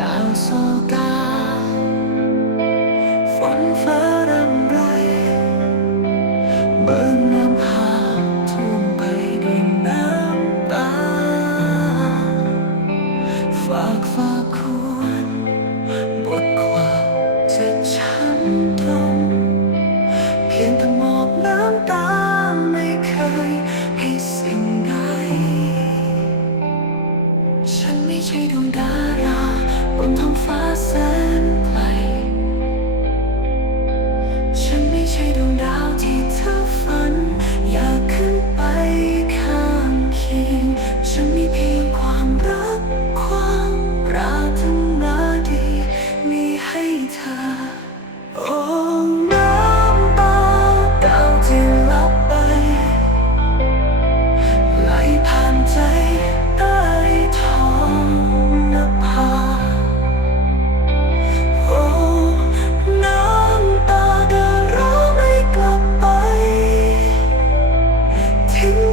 ดาวโซกาฝนฟ้ารำไรเบิ่งน้ำหา 同发色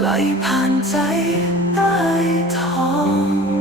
ไหลผ่านใจใต้ท้อง